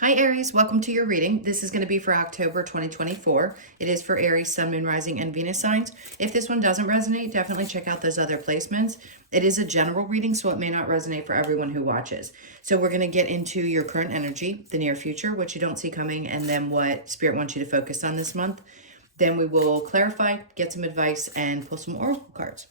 Hi Aries, welcome to your reading. This is going to be for October 2024. It is for Aries, Sun, Moon, Rising, and Venus signs. If this one doesn't resonate, definitely check out those other placements. It is a general reading, so it may not resonate for everyone who watches. So we're going to get into your current energy, the near future, what you don't see coming, and then what Spirit wants you to focus on this month. Then we will clarify, get some advice, and pull some oracle cards.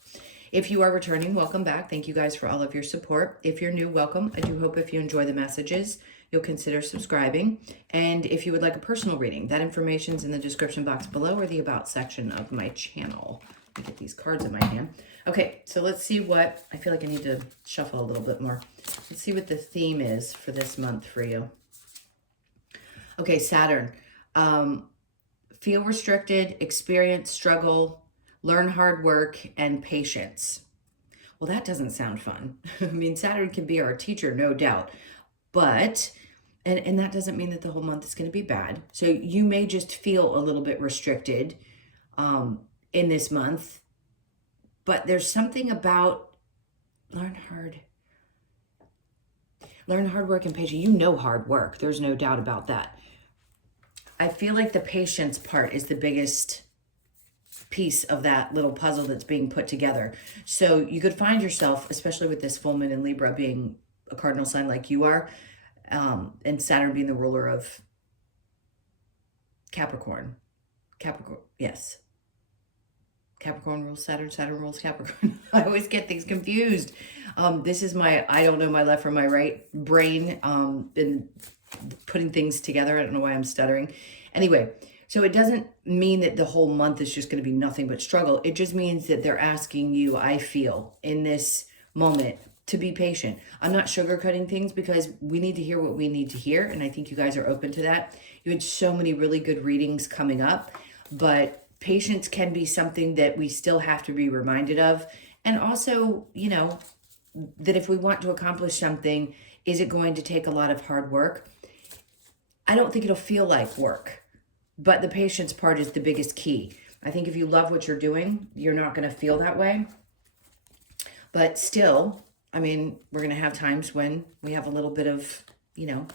If you are returning, welcome back. Thank you guys for all of your support. If you're new, welcome. I do hope if you enjoy the messages, you'll consider subscribing. And if you would like a personal reading, that information is in the description box below or the about section of my channel. Let me get these cards in my hand. Okay, so let's see what, I feel like I need to shuffle a little bit more. Let's see what the theme is for this month for you. Okay, Saturn. Feel restricted, experience struggle, learn hard work, and patience. Well, that doesn't sound fun. I mean, Saturn can be our teacher, no doubt. But, and that doesn't mean that the whole month is going to be bad. So you may just feel a little bit restricted in this month. But there's something about learn hard work and patience. You know hard work. There's no doubt about that. I feel like the patience part is the biggest piece of that little puzzle that's being put together. So you could find yourself, especially with this full moon in Libra being a cardinal sign like you are, and Saturn being the ruler of Capricorn. Yes. Capricorn rules Saturn, Saturn rules Capricorn. I always get things confused. This is my, I don't know my left from my right brain, been putting things together. I don't know why I'm stuttering. Anyway, so it doesn't mean that the whole month is just going to be nothing but struggle. It just means that they're asking you, I feel, in this moment to be patient. I'm not sugarcoating things because we need to hear what we need to hear. And I think you guys are open to that. You had so many really good readings coming up, but patience can be something that we still have to be reminded of. And also, you know, that if we want to accomplish something, is it going to take a lot of hard work? I don't think it'll feel like work, but the patience part is the biggest key. I think if you love what you're doing, you're not going to feel that way. But still, I mean, we're going to have times when we have a little bit of, you know,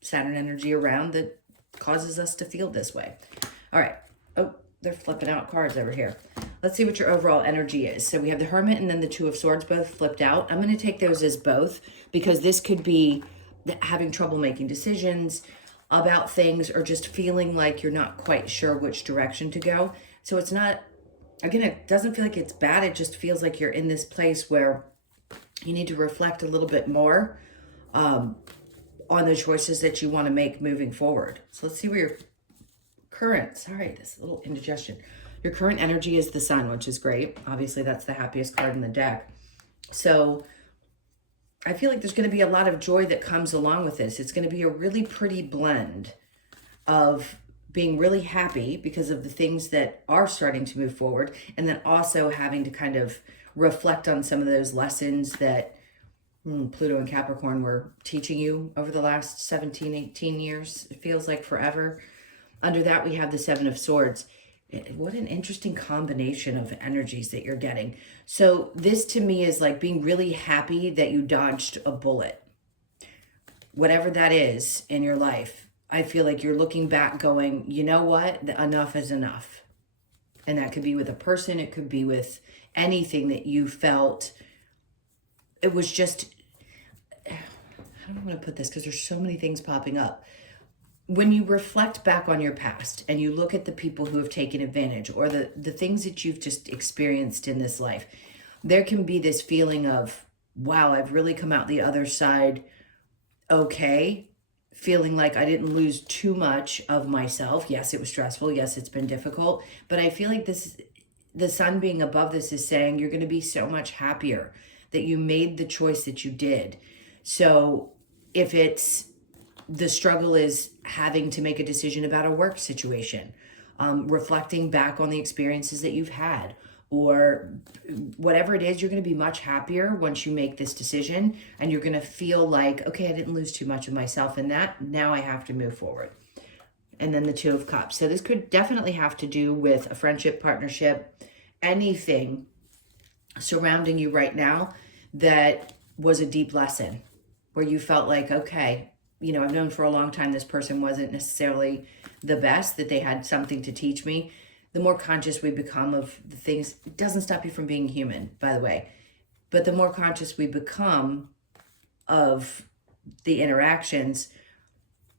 Saturn energy around that causes us to feel this way. All right. Oh, they're flipping out cards over here. Let's see what your overall energy is. So we have the Hermit and then the Two of Swords both flipped out. I'm going to take those as both because this could be having trouble making decisions about things or just feeling like you're not quite sure which direction to go. So it's not, again, it doesn't feel like it's bad. It just feels like you're in this place where you need to reflect a little bit more on the choices that you want to make moving forward. So let's see where your current, sorry, this little indigestion. Your current energy is the Sun, which is great. Obviously, that's the happiest card in the deck. So I feel like there's going to be a lot of joy that comes along with this. It's going to be a really pretty blend of being really happy because of the things that are starting to move forward, and then also having to kind of reflect on some of those lessons that Pluto and Capricorn were teaching you over the last 17, 18 years. It feels like forever. Under that, we have the Seven of Swords. What an interesting combination of energies that you're getting. So this to me is like being really happy that you dodged a bullet. Whatever that is in your life, I feel like you're looking back going, you know what? Enough is enough. And that could be with a person. It could be with anything that you felt. It was just, I don't want to put this because there's so many things popping up. When you reflect back on your past and you look at the people who have taken advantage or the things that you've just experienced in this life, there can be this feeling of, wow, I've really come out the other side okay, feeling like I didn't lose too much of myself. Yes, it was stressful. Yes, it's been difficult. But I feel like this, the Sun being above this is saying you're going to be so much happier that you made the choice that you did. So if it's, the struggle is having to make a decision about a work situation, reflecting back on the experiences that you've had, or whatever it is, you're going to be much happier once you make this decision, and you're going to feel like, okay, I didn't lose too much of myself in that. Now I have to move forward. And then the Two of Cups. So this could definitely have to do with a friendship, partnership, anything surrounding you right now that was a deep lesson where you felt like, okay, you know, I've known for a long time this person wasn't necessarily the best, that they had something to teach me. The more conscious we become of the things, it doesn't stop you from being human, by the way, but the more conscious we become of the interactions,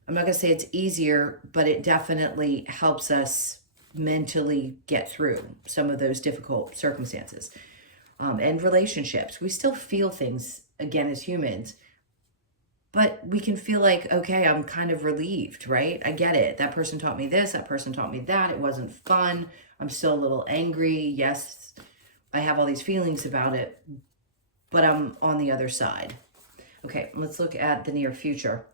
I'm not going to say it's easier, but it definitely helps us mentally get through some of those difficult circumstances. And relationships, we still feel things again as humans, but we can feel like, okay, I'm kind of relieved, right? I get it. That person taught me this, that person taught me that. It wasn't fun. I'm still a little angry. Yes, I have all these feelings about it, but I'm on the other side. Okay, let's look at the near future.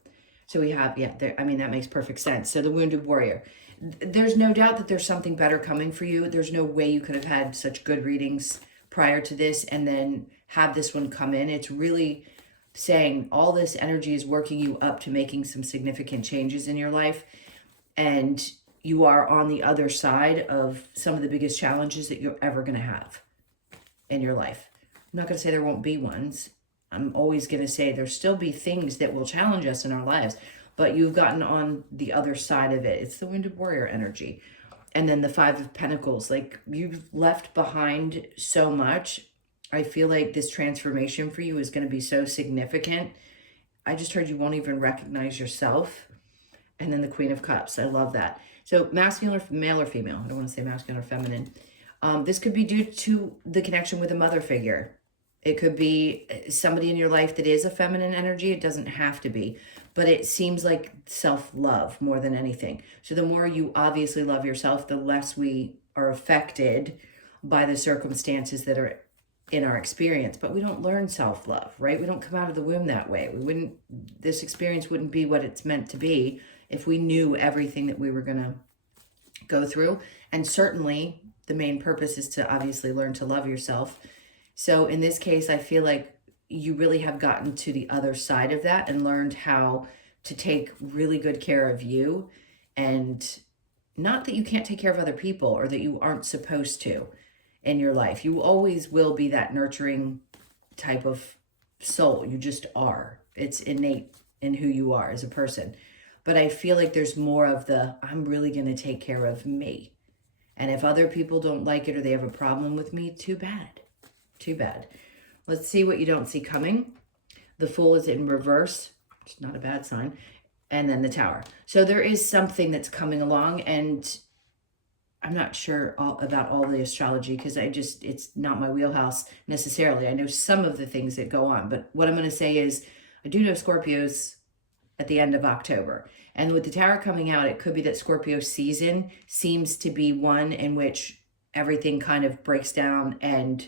So we have, yeah, there, I mean, that makes perfect sense. So the Wounded Warrior. There's no doubt that there's something better coming for you. There's no way you could have had such good readings prior to this and then have this one come in. It's really saying all this energy is working you up to making some significant changes in your life. And you are on the other side of some of the biggest challenges that you're ever going to have in your life. I'm not going to say there won't be ones. I'm always going to say there'll still be things that will challenge us in our lives, but you've gotten on the other side of it. It's the Wounded Warrior energy. And then the Five of Pentacles, like you've left behind so much. I feel like this transformation for you is going to be so significant. I just heard you won't even recognize yourself. And then the Queen of Cups. I love that. So masculine or male or female? I don't want to say masculine or feminine. This could be due to the connection with a mother figure. It could be somebody in your life that is a feminine energy. It doesn't have to be. But it seems like self-love more than anything. So the more you obviously love yourself, the less we are affected by the circumstances that are in our experience. But we don't learn self-love, right? We don't come out of the womb that way. This experience wouldn't be what it's meant to be if we knew everything that we were going to go through. And certainly the main purpose is to obviously learn to love yourself. So in this case, I feel like you really have gotten to the other side of that and learned how to take really good care of you. And not that you can't take care of other people or that you aren't supposed to in your life. You always will be that nurturing type of soul. You just are. It's innate in who you are as a person. But I feel like there's more of the, I'm really going to take care of me. And if other people don't like it or they have a problem with me, too bad. Too bad. Let's see what you don't see coming. The Fool is in reverse. It's not a bad sign. And then the Tower. So there is something that's coming along, and I'm not sure about all the astrology because it's not my wheelhouse necessarily. I know some of the things that go on, but what I'm going to say is I do know Scorpios at the end of October. And with the Tower coming out, it could be that Scorpio season seems to be one in which everything kind of breaks down and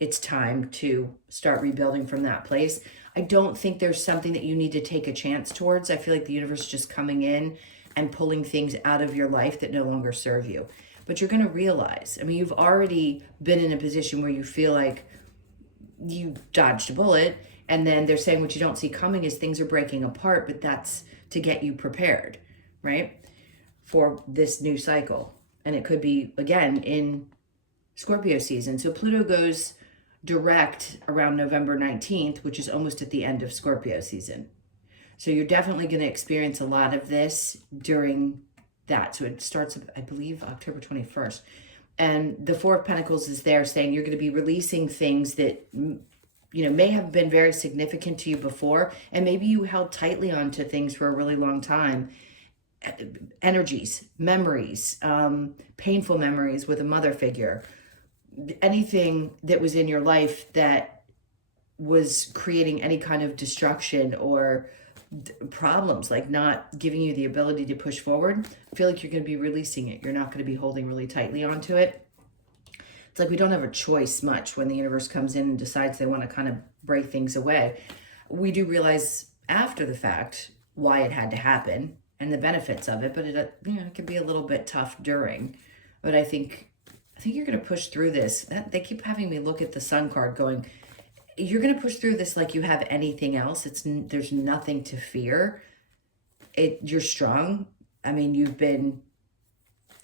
it's time to start rebuilding from that place. I don't think there's something that you need to take a chance towards. I feel like the universe is just coming in and pulling things out of your life that no longer serve you. But you're going to realize, I mean, you've already been in a position where you feel like you dodged a bullet, and then they're saying what you don't see coming is things are breaking apart, but that's to get you prepared, right, for this new cycle. And it could be, again, in Scorpio season. So Pluto goes direct around November 19th, which is almost at the end of Scorpio season. So you're definitely going to experience a lot of this during that. So it starts, I believe, October 21st. And the Four of Pentacles is there saying you're going to be releasing things that, you know, may have been very significant to you before. And maybe you held tightly onto things for a really long time. Energies, memories, painful memories with a mother figure. Anything that was in your life that was creating any kind of destruction or problems, like not giving you the ability to push forward, I feel like you're going to be releasing it. You're not going to be holding really tightly onto it. It's like we don't have a choice much when the universe comes in and decides they want to kind of break things away. We do realize after the fact why it had to happen and the benefits of it, but it, you know, it can be a little bit tough during. But I think you're going to push through this. They keep having me look at the Sun card going, you're going to push through this like you have anything else. There's nothing to fear. You're strong. I mean,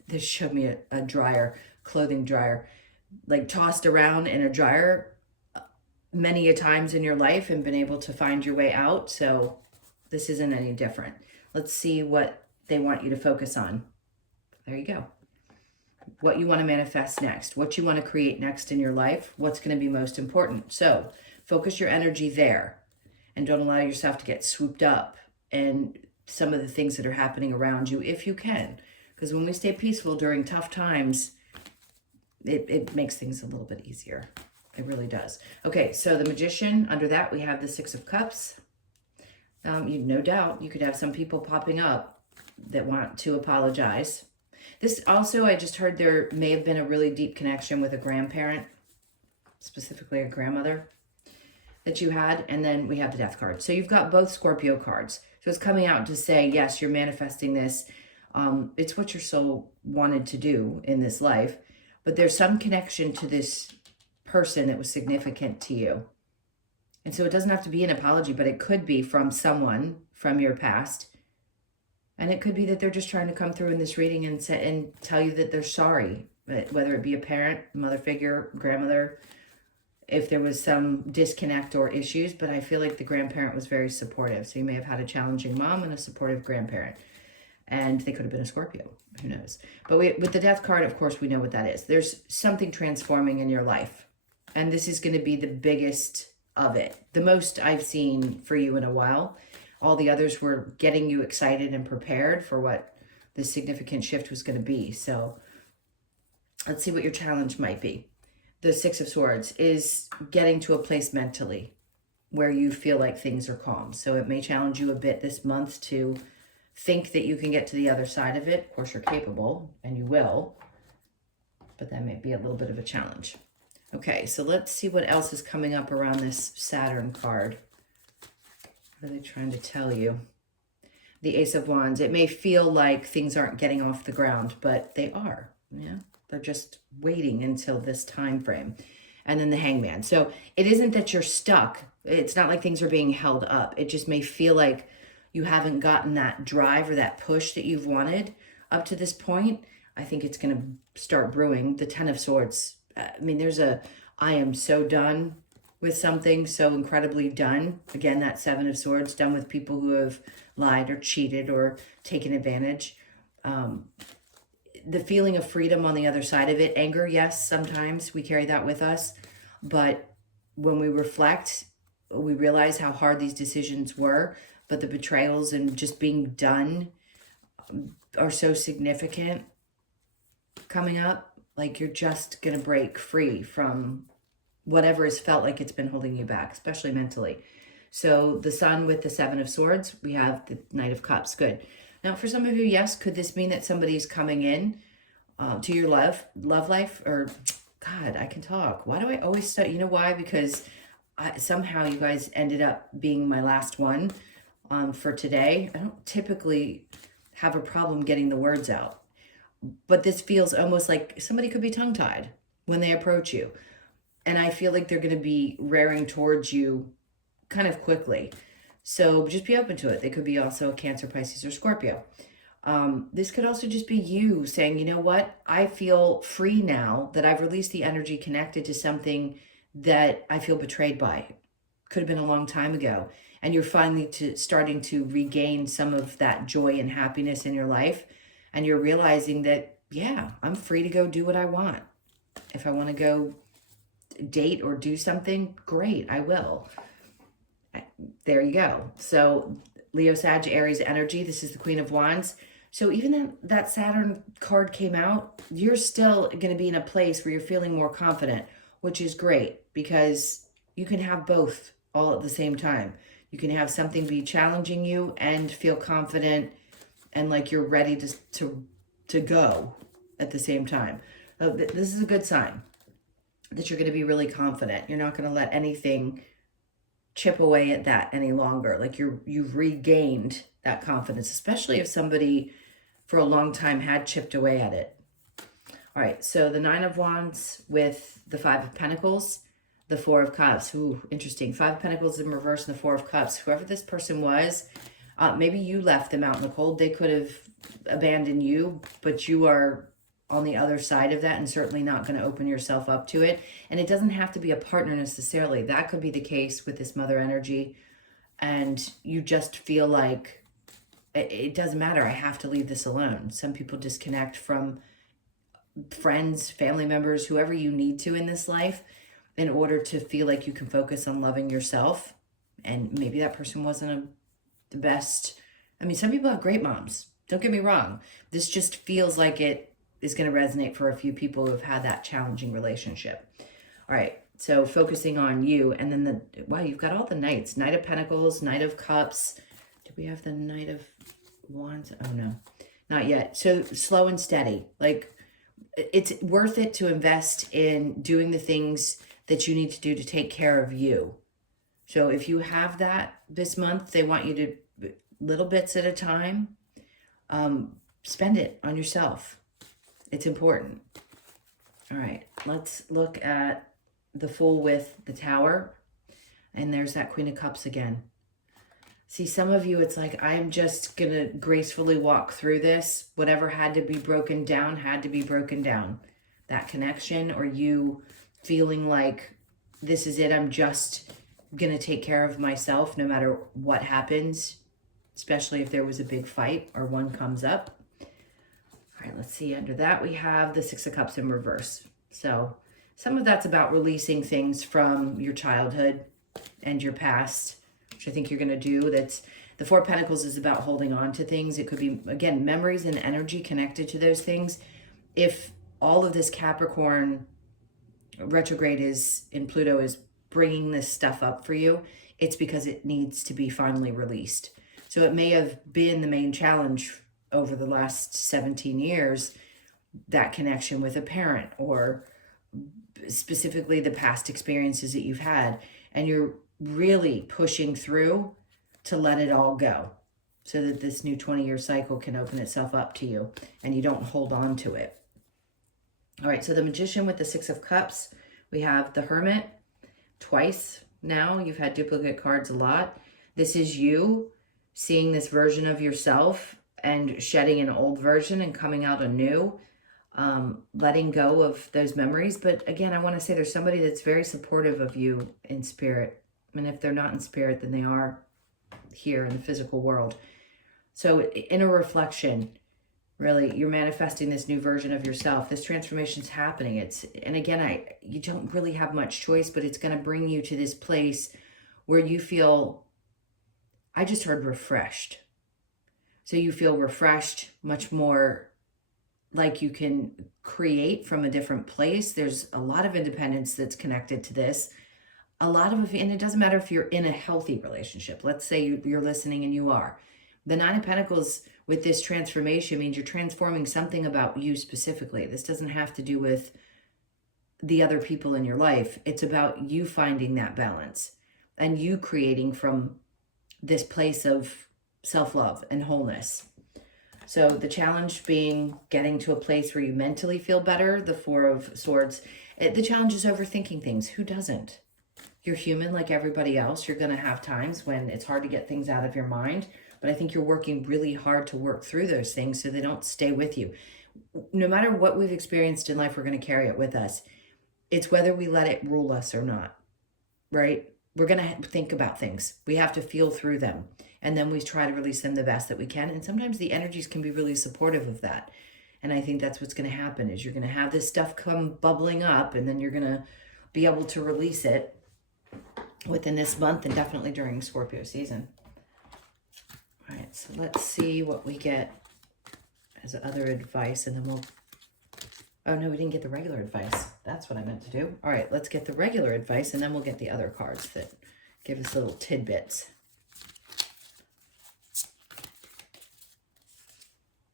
this showed me a dryer, clothing dryer, like tossed around in a dryer many a times in your life and been able to find your way out. So This isn't any different. Let's see what they want you to focus on. There you go. What you want to manifest next, what you want to create next in your life, what's going to be most important. So focus your energy there and don't allow yourself to get swooped up and some of the things that are happening around you if you can. Because when we stay peaceful during tough times, it makes things a little bit easier. It really does. Okay, so the Magician, under that we have the Six of Cups. No doubt you could have some people popping up that want to apologize. This also, I just heard there may have been a really deep connection with a grandparent, specifically a grandmother that you had. And then we have the Death card. So you've got both Scorpio cards. So it's coming out to say, yes, you're manifesting this. It's what your soul wanted to do in this life. But there's some connection to this person that was significant to you. And so it doesn't have to be an apology, but it could be from someone from your past. And it could be that they're just trying to come through in this reading and tell you that they're sorry, whether it be a parent, mother figure, grandmother, if there was some disconnect or issues. But I feel like the grandparent was very supportive. So you may have had a challenging mom and a supportive grandparent. And they could have been a Scorpio. Who knows? But with the Death card, of course, we know what that is. There's something transforming in your life. And this is going to be the biggest of it. The most I've seen for you in a while. All the others were getting you excited and prepared for what this significant shift was going to be. So let's see what your challenge might be. The Six of Swords is getting to a place mentally where you feel like things are calm. So it may challenge you a bit this month to think that you can get to the other side of it. Of course, you're capable, and you will. But that may be a little bit of a challenge. Okay, so let's see what else is coming up around this Saturn card. What are they trying to tell you? The Ace of Wands. It may feel like things aren't getting off the ground, but they are. Yeah, they're just waiting until this time frame. And then the Hangman. So it isn't that you're stuck. It's not like things are being held up. It just may feel like you haven't gotten that drive or that push that you've wanted up to this point. I think it's going to start brewing. The Ten of Swords. I mean, there's I am so done with something, so incredibly done. Again, that Seven of Swords, done with people who have lied or cheated or taken advantage. The feeling of freedom on the other side of it. Anger, yes, sometimes we carry that with us. But when we reflect, we realize how hard these decisions were. But the betrayals and just being done are so significant coming up. Like you're just going to break free from whatever has felt like it's been holding you back, especially mentally. So the Sun with the Seven of Swords, we have the Knight of Cups. Good. Now, for some of you, yes, could this mean that somebody's coming in to your love life? Or, God, I can talk. Why do I always start? You know why? Because somehow you guys ended up being my last one for today. I don't typically have a problem getting the words out. But this feels almost like somebody could be tongue-tied when they approach you. And I feel like they're going to be rearing towards you kind of quickly. So just be open to it. They could be also a Cancer, Pisces, or Scorpio. This could also just be you saying, you know what? I feel free now that I've released the energy connected to something that I feel betrayed by. Could have been a long time ago. And you're finally starting to regain some of that joy and happiness in your life. And you're realizing that, yeah, I'm free to go do what I want. If I want to go date or do something, great, I will. There you go. So Leo, Sag, Aries energy. This is the Queen of Wands. So even that Saturn card came out, you're still going to be in a place where you're feeling more confident, which is great because you can have both all at the same time. You can have something be challenging you and feel confident and like you're ready to go at the same time. This is a good sign that you're going to be really confident. You're not going to let anything chip away at that any longer. Like you've regained that confidence, especially if somebody for a long time had chipped away at it. All right, so the Nine of Wands with the Five of Pentacles, the Four of Cups. Ooh, interesting. Five of Pentacles in reverse and the Four of Cups. Whoever this person was, maybe you left them out in the cold. They could have abandoned you, but you are on the other side of that and certainly not going to open yourself up to it. And it doesn't have to be a partner necessarily. That could be the case with this Mother energy. and you just feel like it doesn't matter. I have to leave this alone. Some people disconnect from friends, family members, whoever you need to in this life in order to feel like you can focus on loving yourself. And maybe that person wasn't the best. I mean, some people have great moms. Don't get me wrong. This just feels like it is going to resonate for a few people who have had that challenging relationship. All right. So focusing on you. And then wow, you've got all the knights. Knight of Pentacles, Knight of Cups. Do we have the Knight of Wands? Oh, no. Not yet. So slow and steady. Like, it's worth it to invest in doing the things that you need to do to take care of you. So if you have that this month, they want you to, little bits at a time, spend it on yourself. It's important. All right, let's look at the Fool with the Tower. And there's that Queen of Cups again. See, some of you, it's like, I'm just going to gracefully walk through this. Whatever had to be broken down, had to be broken down. That connection, or you feeling like this is it. I'm just going to take care of myself no matter what happens, especially if there was a big fight or one comes up. All right, let's see. Under that, we have the Six of Cups in reverse. So some of that's about releasing things from your childhood and your past, which I think you're going to do. That's the Four of Pentacles is about holding on to things. It could be, again, memories and energy connected to those things. If all of this Capricorn retrograde is in Pluto is bringing this stuff up for you, it's because it needs to be finally released. So it may have been the main challenge over the last 17 years, that connection with a parent, or specifically the past experiences that you've had, and you're really pushing through to let it all go so that this new 20-year cycle can open itself up to you and you don't hold on to it. All right, so the Magician with the Six of Cups, we have the Hermit twice now. You've had duplicate cards a lot. This is you seeing this version of yourself and shedding an old version and coming out anew, letting go of those memories. But again, I want to say there's somebody that's very supportive of you in spirit. And if they're not in spirit, then they are here in the physical world. So in a reflection, really, you're manifesting this new version of yourself. This transformation's happening. And again, you don't really have much choice, but it's going to bring you to this place where you feel, I just heard refreshed. So you feel refreshed, much more like you can create from a different place. There's a lot of independence that's connected to this. A lot of, and it doesn't matter if you're in a healthy relationship. Let's say you're listening and you are. The Nine of Pentacles with this transformation means you're transforming something about you specifically. This doesn't have to do with the other people in your life. It's about you finding that balance and you creating from this place of self-love and wholeness. So the challenge being getting to a place where you mentally feel better, the Four of Swords. The challenge is overthinking things. Who doesn't? You're human like everybody else. You're going to have times when it's hard to get things out of your mind. But I think you're working really hard to work through those things so they don't stay with you. No matter what we've experienced in life, we're going to carry it with us. It's whether we let it rule us or not, right? We're going to think about things. We have to feel through them. And then we try to release them the best that we can. And sometimes the energies can be really supportive of that. And I think that's what's going to happen is you're going to have this stuff come bubbling up and then you're going to be able to release it within this month and definitely during Scorpio season. All right, so let's see what we get as other advice and then we'll, oh no, we didn't get the regular advice. That's what I meant to do. All right, let's get the regular advice and then we'll get the other cards that give us little tidbits.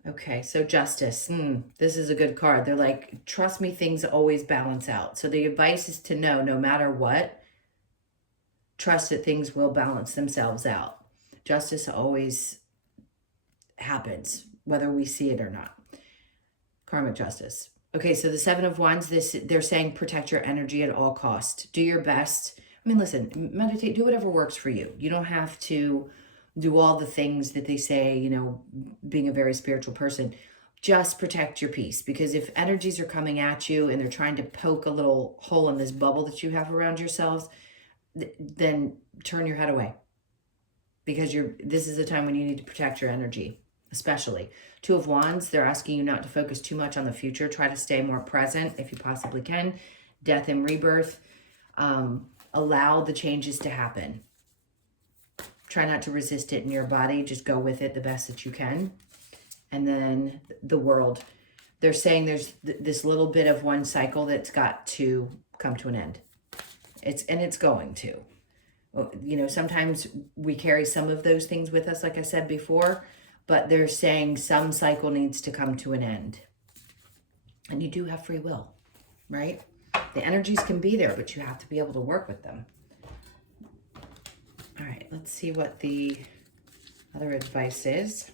Okay, so Justice. This is a good card. They're like, trust me, things always balance out. So the advice is to know, no matter what, trust that things will balance themselves out. Justice always happens, whether we see it or not. Karmic justice. Okay, so the Seven of Wands, they're saying protect your energy at all costs. Do your best. I mean, listen, meditate, do whatever works for you. You don't have to do all the things that they say, you know, being a very spiritual person. Just protect your peace, because if energies are coming at you and they're trying to poke a little hole in this bubble that you have around yourselves, then turn your head away. because this is a time when you need to protect your energy, especially. Two of Wands, they're asking you not to focus too much on the future. Try to stay more present if you possibly can. Death and rebirth. Allow the changes to happen. Try not to resist it in your body. Just go with it the best that you can. And then the World. They're saying there's this little bit of one cycle that's got to come to an end. It's going to. You know, sometimes we carry some of those things with us, like I said before, but they're saying some cycle needs to come to an end. And you do have free will, right? The energies can be there, but you have to be able to work with them. All right, let's see what the other advice is.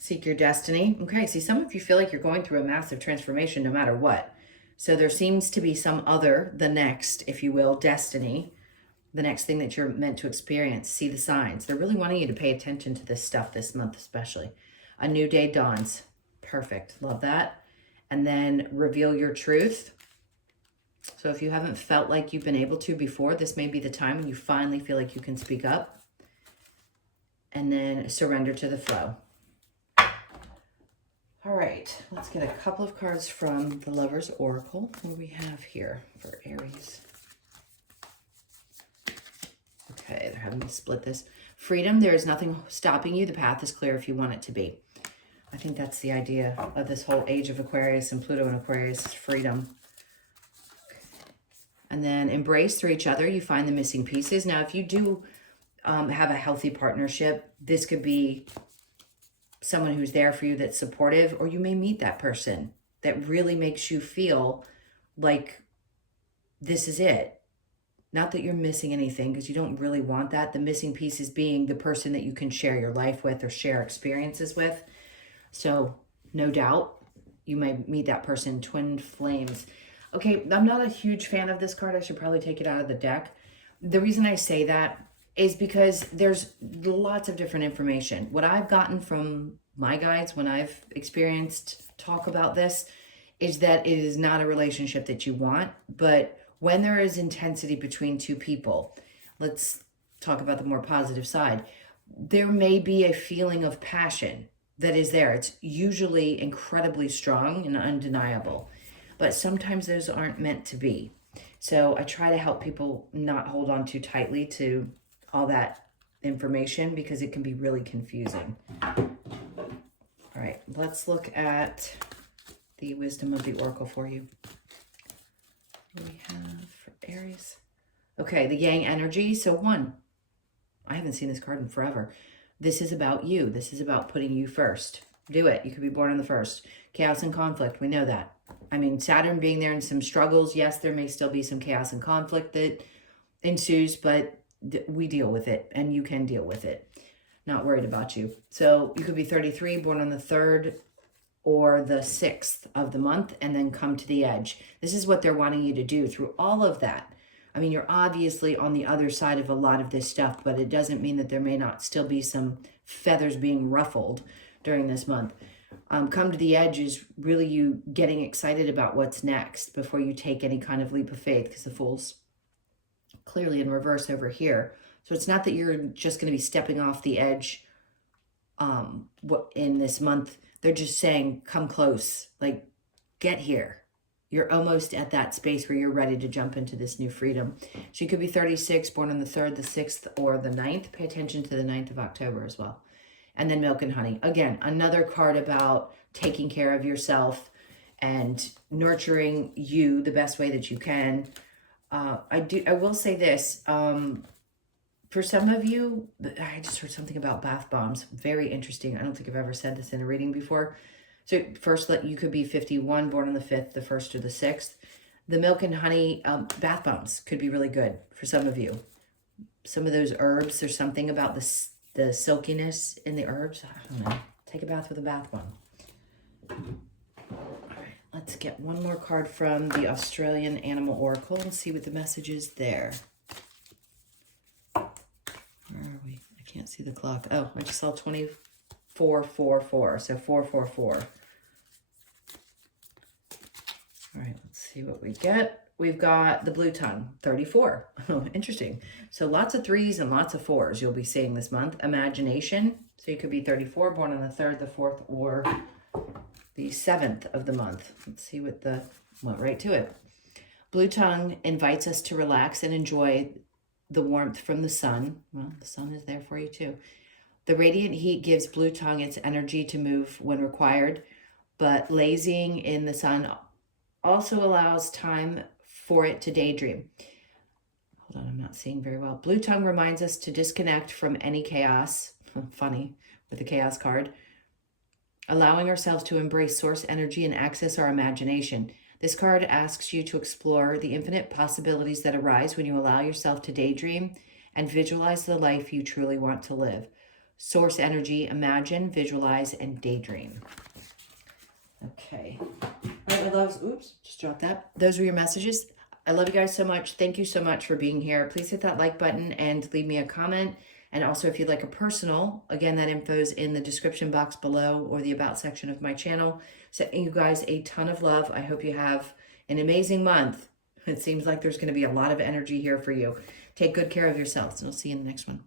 Seek your destiny. Okay, see, some of you feel like you're going through a massive transformation no matter what. So there seems to be some other, the next, if you will, destiny, the next thing that you're meant to experience. See the signs. They're really wanting you to pay attention to this stuff this month especially. A new day dawns. Perfect. Love that. And then reveal your truth. So if you haven't felt like you've been able to before, this may be the time when you finally feel like you can speak up. And then surrender to the flow. All right, let's get a couple of cards from the Lover's Oracle. What do we have here for Aries? Okay, they're having me split this. Freedom, there is nothing stopping you. The path is clear if you want it to be. I think that's the idea of this whole age of Aquarius and Pluto in Aquarius is freedom. And then embrace through each other. You find the missing pieces. Now, if you do have a healthy partnership, this could be someone who's there for you that's supportive, or you may meet that person that really makes you feel like this is it. Not that you're missing anything, because you don't really want that. The missing piece is being the person that you can share your life with or share experiences with. So no doubt you might meet that person. Twin flames. Okay, I'm not a huge fan of this card. I should probably take it out of the deck. The reason I say that is because there's lots of different information. What I've gotten from my guides when I've experienced talk about this is that it is not a relationship that you want, but when there is intensity between two people, let's talk about the more positive side, there may be a feeling of passion that is there. It's usually incredibly strong and undeniable, but sometimes those aren't meant to be. So I try to help people not hold on too tightly to all that information because it can be really confusing. All right, let's look at the wisdom of the Oracle for you. What do we have for Aries? Okay, the Yang energy. So one, I haven't seen this card in forever. This is about you. This is about putting you first. Do it. You could be born on the first. Chaos and conflict. We know that. I mean, Saturn being there and some struggles. Yes, there may still be some chaos and conflict that ensues, but we deal with it, and you can deal with it. Not worried about you. So you could be 33, born on the 3rd or the 6th of the month, and then come to the edge. This is what they're wanting you to do through all of that. I mean, you're obviously on the other side of a lot of this stuff, but it doesn't mean that there may not still be some feathers being ruffled during this month. Come to the edge is really you getting excited about what's next before you take any kind of leap of faith, because the Fool's clearly in reverse over here. So it's not that you're just going to be stepping off the edge in this month. They're just saying, come close, like get here. You're almost at that space where you're ready to jump into this new freedom. So you could be 36, born on the 3rd, the 6th, or the 9th. Pay attention to the 9th of October as well. And then Milk and Honey. Again, another card about taking care of yourself and nurturing you the best way that you can. I will say this. For some of you, I just heard something about bath bombs. Very interesting. I don't think I've ever said this in a reading before. So first, you could be 51, born on the 5th, the 1st, or the 6th. The Milk and Honey bath bombs could be really good for some of you. Some of those herbs, there's something about the silkiness in the herbs. I don't know. Take a bath with a bath bomb. All right, let's get one more card from the Australian Animal Oracle and see what the message is there. Where are we? I can't see the clock. Oh, I just saw 2444. So 444. All right, let's see what we get. we've got the blue tongue, 34. Oh, interesting. So lots of 3s and lots of 4s you'll be seeing this month. Imagination. So you could be 34, born on the 3rd, the 4th, or the 7th of the month. Let's see what went right to it. Blue tongue invites us to relax and enjoy the warmth from the sun. Well, the sun is there for you too. The radiant heat gives blue tongue its energy to move when required, but lazing in the sun also allows time for it to daydream. Hold on, I'm not seeing very well. Blue tongue reminds us to disconnect from any chaos. Funny, with the chaos card. Allowing ourselves to embrace source energy and access our imagination. This card asks you to explore the infinite possibilities that arise when you allow yourself to daydream and visualize the life you truly want to live. Source energy, imagine, visualize, and daydream. Okay. All right, my loves. Oops, just dropped that. Those were your messages. I love you guys so much. Thank you so much for being here. Please hit that like button and leave me a comment. And also, if you'd like a personal, again, that info is in the description box below or the about section of my channel. Sending you guys a ton of love. I hope you have an amazing month. It seems like there's going to be a lot of energy here for you. Take good care of yourselves, and I'll see you in the next one.